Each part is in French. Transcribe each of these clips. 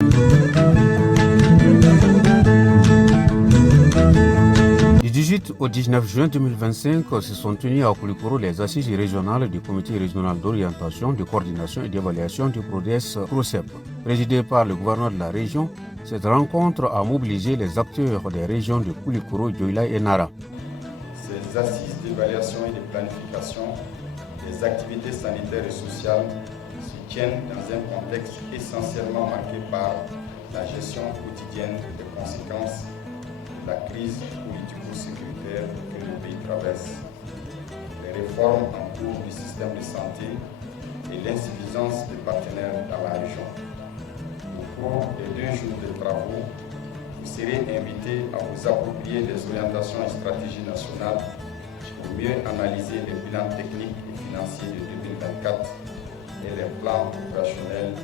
Du 18 au 19 juin 2025 se sont tenues à Koulikoro les assises régionales du comité régional d'orientation, de coordination et d'évaluation du PRODES-PROCEP. Présidé par le gouverneur de la région, cette rencontre a mobilisé les acteurs des régions de Koulikoro, Dioula et Nara. Ces assises d'évaluation et de planification des activités sanitaires et sociales se tiennent dans un contexte essentiellement marqué par la gestion quotidienne des conséquences de la crise politico-sécuritaire que le pays traverse, les réformes en cours du système de santé et l'insuffisance des partenaires dans la région. Au cours des 2 jours de travaux, vous serez invités à vous approprier des orientations et stratégies nationales pour mieux analyser les bilans techniques et financiers de 2024 et les plans opérationnels de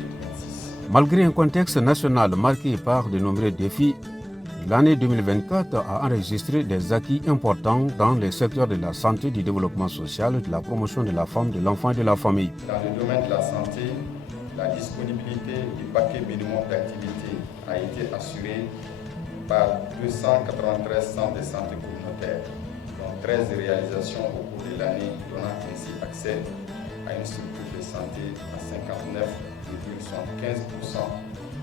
2026. Malgré un contexte national marqué par de nombreux défis, l'année 2024 a enregistré des acquis importants dans les secteurs de la santé, du développement social, de la promotion de la femme, de l'enfant et de la famille. Dans le domaine de la santé, la disponibilité du paquet minimum d'activité a été assurée par 293 centres de santé communautaires, dont 13 réalisations au cours de l'année, donnant ainsi accès à une structure de santé à 59,75%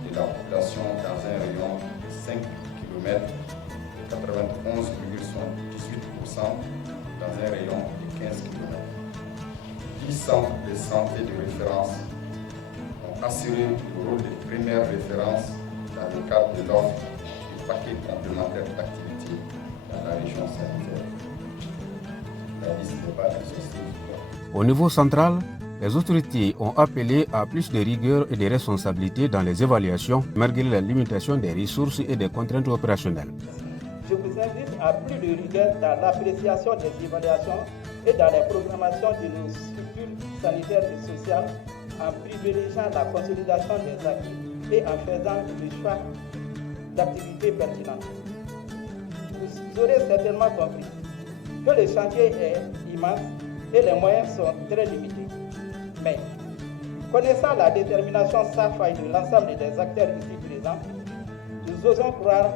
de la population dans un rayon de 5 km et 91,18% dans un rayon de 15 km. 10 centres de santé de référence ont assuré le rôle de première référence dans le cadre de l'offre du paquet complémentaire d'activité dans la région sanitaire. La liste n'est pas exhaustive. Au niveau central, les autorités ont appelé à plus de rigueur et de responsabilité dans les évaluations, malgré la limitation des ressources et des contraintes opérationnelles. Je vous invite à plus de rigueur dans l'appréciation des évaluations et dans les programmations de nos structures sanitaires et sociales, en privilégiant la consolidation des acquis et en faisant le choix d'activités pertinentes. Vous aurez certainement compris que le chantier est immense et les moyens sont très limités. Mais, connaissant la détermination sans faille de l'ensemble des acteurs ici présents, nous osons croire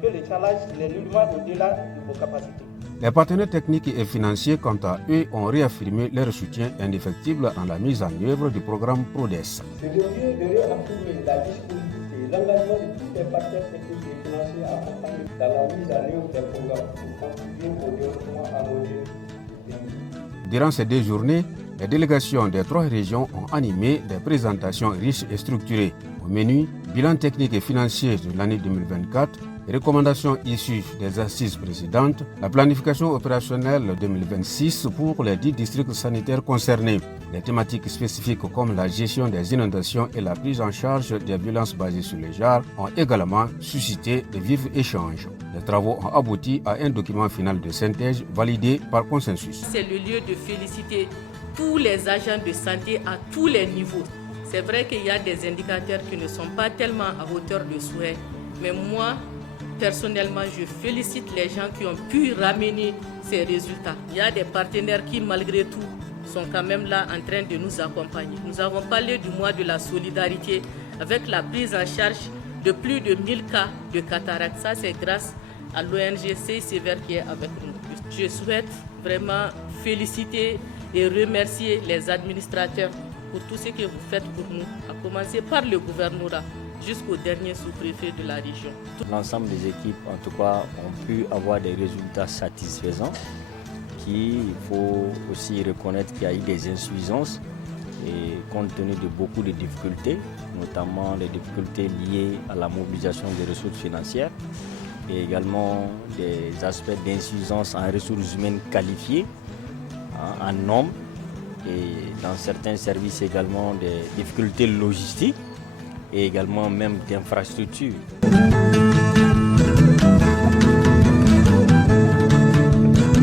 que le challenge n'est nullement au-delà de vos capacités. Les partenaires techniques et financiers, quant à eux, ont réaffirmé leur soutien indéfectible dans la mise en œuvre du programme PRODES. C'est le lieu de réaffirmer la disponibilité et l'engagement de tous les partenaires techniques et financiers à accompagner dans la mise en œuvre des programmes pour contribuer au développement harmonieux du pays. Durant ces 2 journées, les délégations des 3 régions ont animé des présentations riches et structurées. Au menu, bilan technique et financier de l'année 2024, les recommandations issues des assises précédentes, la planification opérationnelle 2026 pour les 10 districts sanitaires concernés. Les thématiques spécifiques comme la gestion des inondations et la prise en charge des violences basées sur les genres ont également suscité de vifs échanges. Les travaux ont abouti à un document final de synthèse validé par consensus. C'est le lieu de féliciter tous les agents de santé à tous les niveaux. C'est vrai qu'il y a des indicateurs qui ne sont pas tellement à hauteur de souhait, mais moi, personnellement, je félicite les gens qui ont pu ramener ces résultats. Il y a des partenaires qui, malgré tout, sont quand même là en train de nous accompagner. Nous avons parlé du mois de la solidarité avec la prise en charge de plus de 1000 cas de cataracte. Ça, c'est grâce à l'ONG CICVR qui est avec nous. Je souhaite vraiment féliciter et remercier les administrateurs pour tout ce que vous faites pour nous, à commencer par le gouvernorat jusqu'au dernier sous-préfet de la région. L'ensemble des équipes, en tout cas, ont pu avoir des résultats satisfaisants. Il faut aussi reconnaître qu'il y a eu des insuffisances et compte tenu de beaucoup de difficultés, notamment les difficultés liées à la mobilisation des ressources financières et également des aspects d'insuffisance en ressources humaines qualifiées, en nombre, et dans certains services également des difficultés logistiques et également même d'infrastructures.